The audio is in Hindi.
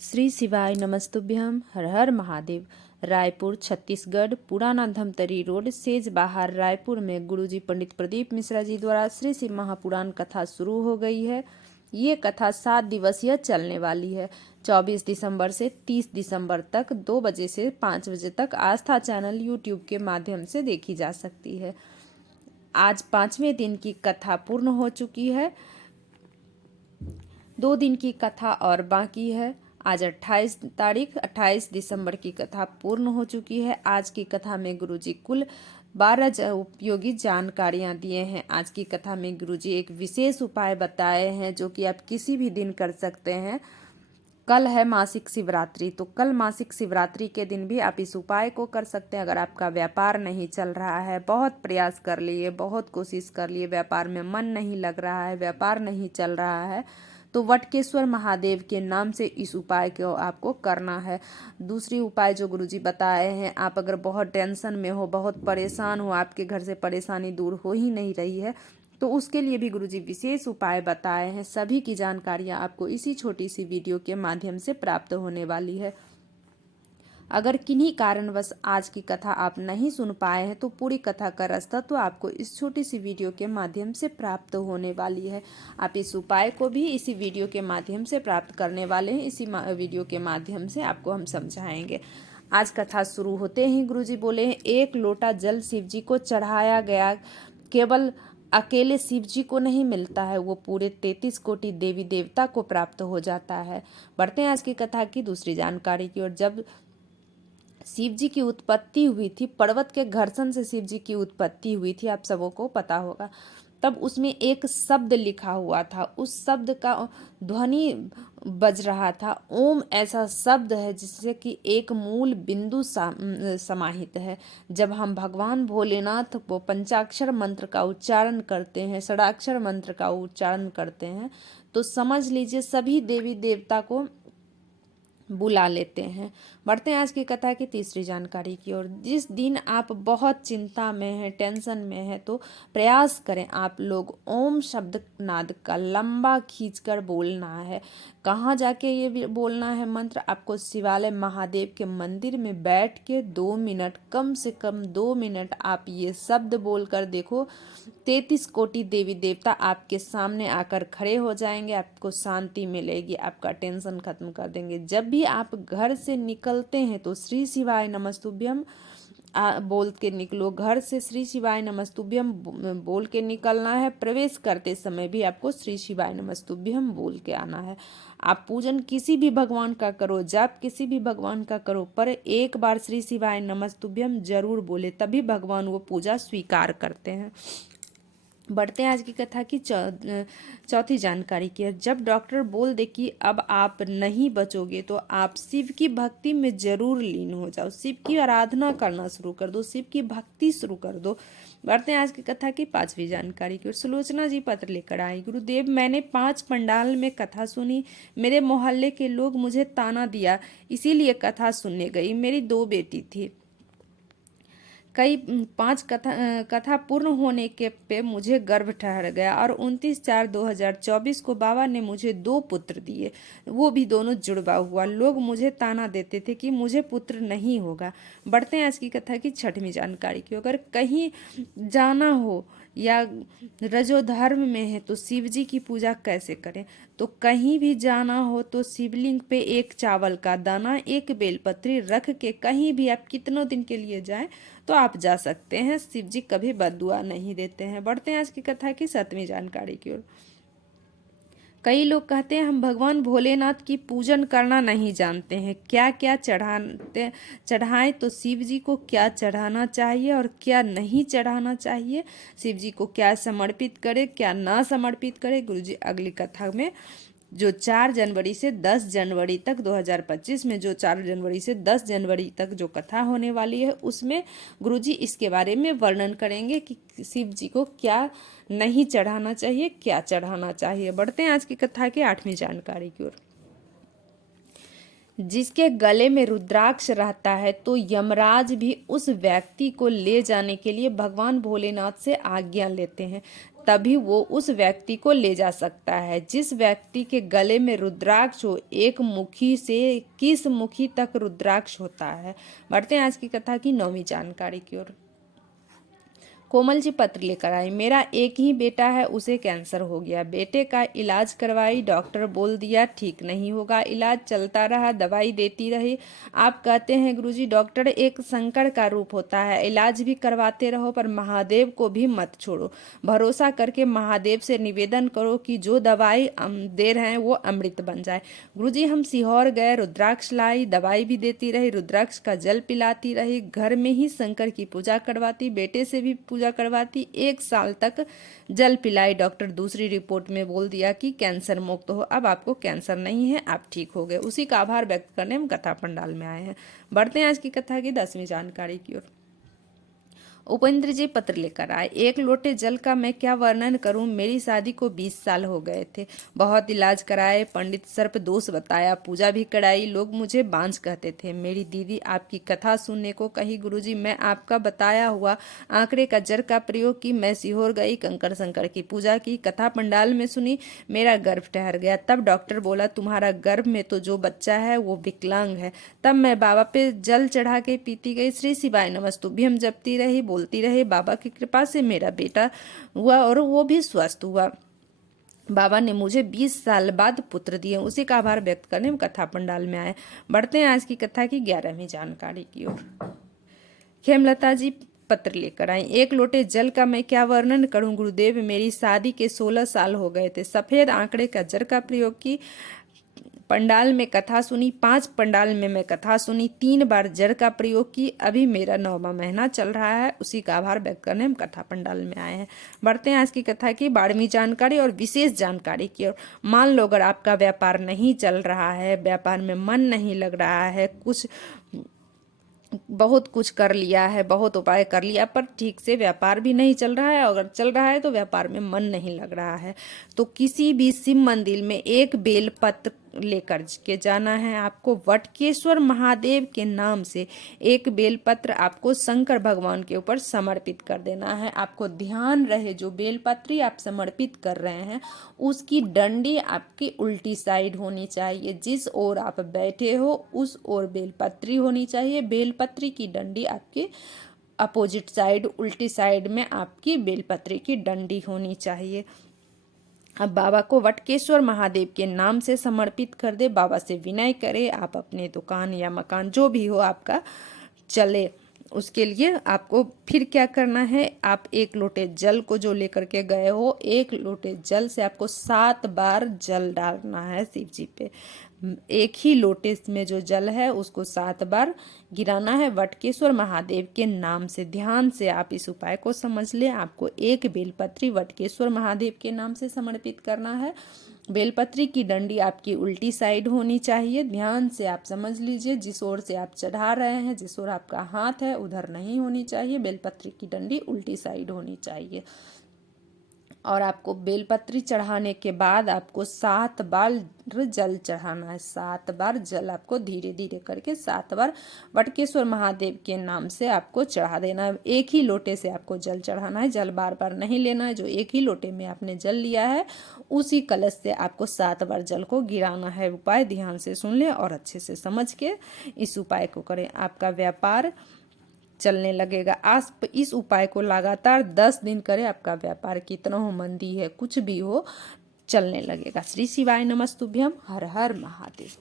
श्री शिवाय नमस्तुभ्यम। हर हर महादेव। रायपुर छत्तीसगढ़ पुराना धमतरी रोड सेज बाहर रायपुर में गुरुजी पंडित प्रदीप मिश्रा जी द्वारा श्री शिव महापुराण कथा शुरू हो गई है। ये कथा 7 दिवसीय चलने वाली है। 24 दिसंबर से 30 दिसंबर तक 2 बजे से 5 बजे तक आस्था चैनल यूट्यूब के माध्यम से देखी जा सकती है। आज 5वें दिन की कथा पूर्ण हो चुकी है। 2 दिन की कथा और बाकी है। आज 28 दिसंबर की कथा पूर्ण हो चुकी है। आज की कथा में गुरुजी कुल 12 उपयोगी जानकारियां दिए हैं। आज की कथा में गुरुजी एक विशेष उपाय बताए हैं जो कि आप किसी भी दिन कर सकते हैं। कल है मासिक शिवरात्रि, तो कल मासिक शिवरात्रि के दिन भी आप इस उपाय को कर सकते हैं। अगर आपका व्यापार नहीं चल रहा है, बहुत प्रयास कर लिए, बहुत कोशिश कर लिए, व्यापार में मन नहीं लग रहा है, व्यापार नहीं चल रहा है, तो वटकेश्वर महादेव के नाम से इस उपाय को आपको करना है। दूसरी उपाय जो गुरुजी बताए हैं, आप अगर बहुत टेंशन में हो, बहुत परेशान हो, आपके घर से परेशानी दूर हो ही नहीं रही है, तो उसके लिए भी गुरुजी विशेष उपाय बताए हैं। सभी की जानकारियां आपको इसी छोटी सी वीडियो के माध्यम से प्राप्त होने वाली है। अगर किन्हीं कारणवश आज की कथा आप नहीं सुन पाए हैं तो पूरी कथा का रास्ता तो आपको इस छोटी सी वीडियो के माध्यम से प्राप्त होने वाली है। आप इस उपाय को भी इसी वीडियो के माध्यम से प्राप्त करने वाले हैं। इसी वीडियो के माध्यम से आपको हम समझाएंगे। आज कथा शुरू होते ही गुरुजी बोले हैं, 1 लोटा जल शिव जी को चढ़ाया गया केवल अकेले शिव जी को नहीं मिलता है, वो पूरे 33 कोटि देवी देवता को प्राप्त हो जाता है। बढ़ते हैं आज की कथा की दूसरी जानकारी की ओर। जब शिव जी की उत्पत्ति हुई थी, पर्वत के घर्षण से शिव जी की उत्पत्ति हुई थी, आप सबों को पता होगा। तब उसमें एक शब्द लिखा हुआ था, उस शब्द का ध्वनि बज रहा था। ओम ऐसा शब्द है जिससे कि एक मूल बिंदु समाहित है। जब हम भगवान भोलेनाथ को पंचाक्षर मंत्र का उच्चारण करते हैं, षडाक्षर मंत्र का उच्चारण करते हैं, तो समझ लीजिए सभी देवी देवता को बुला लेते हैं। बढ़ते हैं आज की कथा की तीसरी जानकारी की ओर। जिस दिन आप बहुत चिंता में हैं, टेंशन में हैं, तो प्रयास करें आप लोग ओम शब्द नाद का लंबा खींचकर बोलना है। कहाँ जाके ये बोलना है मंत्र? आपको शिवालय महादेव के मंदिर में बैठ के 2 मिनट, कम से कम 2 मिनट आप ये शब्द बोलकर देखो। 33 कोटि देवी देवता आपके सामने आकर खड़े हो जाएंगे, आपको शांति मिलेगी, आपका टेंशन खत्म कर देंगे। जब भी आप घर से निकलते हैं तो श्री शिवाय नमस्तुभ्यम बोल के निकलो। घर से श्री शिवाय नमस्तुभ्यम बोल के निकलना है। प्रवेश करते समय भी आपको श्री शिवाय नमस्तुभ्यम बोल के आना है। आप पूजन किसी भी भगवान का करो, जाप किसी भी भगवान का करो, पर एक बार श्री शिवाय नमस्तुभ्यम जरूर बोले, तभी भगवान वो पूजा स्वीकार करते हैं। बढ़ते हैं आज की कथा की चौथी जानकारी की। जब डॉक्टर बोल दे कि अब आप नहीं बचोगे, तो आप शिव की भक्ति में जरूर लीन हो जाओ, शिव की आराधना करना शुरू कर दो, शिव की भक्ति शुरू कर दो। बढ़ते हैं आज की कथा की 5वीं जानकारी की। सुलोचना जी पत्र लेकर आई। गुरुदेव, मैंने 5 पंडाल में कथा सुनी, मेरे मोहल्ले के लोग मुझे ताना दिया, इसीलिए कथा सुनने गई। मेरी 2 बेटी थी। 5 कथा पूर्ण होने के पे मुझे गर्भ ठहर गया और 29/4/2024 को बाबा ने मुझे 2 पुत्र दिए, वो भी दोनों जुड़वा हुआ। लोग मुझे ताना देते थे कि मुझे पुत्र नहीं होगा। बढ़ते हैं आज की कथा की 6वीं जानकारी की। अगर कहीं जाना हो या रजोधर्म में है तो शिव जी की पूजा कैसे करें? तो कहीं भी जाना हो तो शिवलिंग पे 1 चावल का दाना, 1 बेलपत्री रख के कहीं भी आप कितनों दिन के लिए जाएं तो आप जा सकते हैं। शिव जी कभी बद्दुआ नहीं देते हैं। बढ़ते हैं आज की कथा की 7वीं जानकारी की ओर। कई लोग कहते हैं हम भगवान भोलेनाथ की पूजन करना नहीं जानते हैं, क्या क्या चढ़ाएं, तो शिव जी को क्या चढ़ाना चाहिए और क्या नहीं चढ़ाना चाहिए, शिव जी को क्या समर्पित करें, क्या ना समर्पित करें, गुरुजी अगली कथा में जो 4 जनवरी से 10 जनवरी तक 2025 में जो 4 जनवरी से 10 जनवरी तक जो कथा होने वाली है, उसमें गुरुजी इसके बारे में वर्णन करेंगे कि शिव जी को क्या नहीं चढ़ाना चाहिए, क्या चढ़ाना चाहिए। बढ़ते हैं आज की कथा के 8वीं जानकारी की ओर। जिसके गले में रुद्राक्ष रहता है तो यमराज भी उस व्यक्ति को ले जाने के लिए भगवान भोलेनाथ से आज्ञा लेते हैं। तभी वो उस व्यक्ति को ले जा सकता है। जिस व्यक्ति के गले में रुद्राक्ष हो, एक मुखी से 21 मुखी तक रुद्राक्ष होता है। बढ़ते हैं आज की कथा की 9वीं जानकारी की ओर। कोमल जी पत्र लेकर आई। मेरा एक ही बेटा है, उसे कैंसर हो गया। बेटे का इलाज करवाई, डॉक्टर बोल दिया ठीक नहीं होगा। इलाज चलता रहा, दवाई देती रही। आप कहते हैं गुरुजी दॉक्टर एक संकट का रूप होता है, इलाज भी करवाते रहो पर महादेव को भी मत छोड़ो। भरोसा करके महादेव से निवेदन करो कि जो दवाई दे रहे हैं वो अमृत बन जाए। गुरुजी हम सीहोर गए, रुद्राक्ष लाई, दवाई भी देती रही, रुद्राक्ष का जल पिलाती रही, घर में ही शंकर की पूजा करवाती, बेटे से भी पूजा करवाती, 1 साल तक जल पिलाई। डॉक्टर दूसरी रिपोर्ट में बोल दिया कि कैंसर मुक्त हो, अब आपको कैंसर नहीं है, आप ठीक हो गए। उसी का आभार व्यक्त करने हम कथा पंडाल में आए हैं। बढ़ते हैं आज की कथा की 10वीं जानकारी की ओर। उपेंद्र जी पत्र लेकर आए। एक लोटे जल का मैं क्या वर्णन करूं, मेरी शादी को 20 साल हो गए थे। बहुत इलाज कराए, पंडित सर्प दोष बताया, पूजा भी कराई, लोग मुझे बांझ कहते थे। मेरी दीदी आपकी कथा सुनने को कही, गुरुजी मैं आपका बताया हुआ आंकड़े का जल का प्रयोग की, मैं सीहोर गई, कंकर शंकर की पूजा की, कथा पंडाल में सुनी, मेरा गर्भ ठहर गया। तब डॉक्टर बोला तुम्हारा गर्भ में तो जो बच्चा है वो विकलांग है। तब मैं बाबा पे जल चढ़ा के पीती गई, श्री शिवाय नमस्तुभ्यम जपती रही, बोलती रहे। बाबा की कृपा से मेरा बेटा हुआ और वो भी स्वस्थ हुआ। बाबा ने मुझे 20 साल बाद पुत्र दिए। उसी का आभार व्यक्त करने हम कथा पंडाल में आए। बढ़ते हैं आज की कथा की 11वीं जानकारी की ओर। खेमलता जी पत्र लेकर आई। एक लोटे जल का मैं क्या वर्णन करूं गुरुदेव, मेरी शादी के 16 साल हो गए थे। सफेद आंकड़े का जल का प्रयोग की, पंडाल में कथा सुनी, 5 पंडाल में मैं कथा सुनी, 3 बार जड़ का प्रयोग की, अभी मेरा 9वां महीना चल रहा है। उसी का आभार व्यक्त करने हम कथा पंडाल में आए हैं। बढ़ते हैं आज की कथा की 12वीं जानकारी और विशेष जानकारी की ओर। मान लो अगर आपका व्यापार नहीं चल रहा है, व्यापार में मन नहीं लग रहा है, बहुत कुछ कर लिया है, बहुत उपाय कर लिया पर ठीक से व्यापार भी नहीं चल रहा है, अगर चल रहा है तो व्यापार में मन नहीं लग रहा है, तो किसी भी शिव मंदिर में एक बेलपत्र लेकर के जाना है आपको। वटकेश्वर महादेव के नाम से एक बेलपत्र आपको शंकर भगवान के ऊपर समर्पित कर देना है। आपको ध्यान रहे जो बेलपत्री आप समर्पित कर रहे हैं उसकी डंडी आपकी उल्टी साइड होनी चाहिए। जिस ओर आप बैठे हो उस ओर बेलपत्री होनी चाहिए। बेलपत्री की डंडी आपके अपोजिट साइड, उल्टी साइड में आपकी बेलपत्री की डंडी होनी चाहिए। अब बाबा को वटकेश्वर महादेव के नाम से समर्पित कर दे, बाबा से विनय करे, आप अपने दुकान या मकान जो भी हो आपका चले, उसके लिए आपको फिर क्या करना है, आप 1 लोटे जल को जो लेकर के गए हो, 1 लोटे जल से आपको 7 बार जल डालना है शिव जी पे। एक ही लोटे में जो जल है उसको 7 बार गिराना है वटकेश्वर महादेव के नाम से। ध्यान से आप इस उपाय को समझ लें। आपको 1 बेलपत्री वटकेश्वर महादेव के नाम से समर्पित करना है। बेलपत्री की डंडी आपकी उल्टी साइड होनी चाहिए। ध्यान से आप समझ लीजिए, जिस ओर से आप चढ़ा रहे हैं, जिस ओर आपका हाथ है उधर नहीं होनी चाहिए, बेलपत्री की डंडी उल्टी साइड होनी चाहिए। और आपको बेलपत्री चढ़ाने के बाद आपको 7 बार जल चढ़ाना है। 7 बार जल आपको धीरे धीरे करके 7 बार वटकेश्वर महादेव के नाम से आपको चढ़ा देना है। एक ही लोटे से आपको जल चढ़ाना है, जल बार बार नहीं लेना है। जो एक ही लोटे में आपने जल लिया है उसी कलश से आपको 7 बार जल को गिराना है। उपाय ध्यान से सुन ले और अच्छे से समझ के इस उपाय को करें, आपका व्यापार चलने लगेगा। आप इस उपाय को लगातार 10 दिन करें, आपका व्यापार कितना हो, मंदी है, कुछ भी हो, चलने लगेगा। श्री शिवाय नमस्तुभ्यम। हर हर महादेव।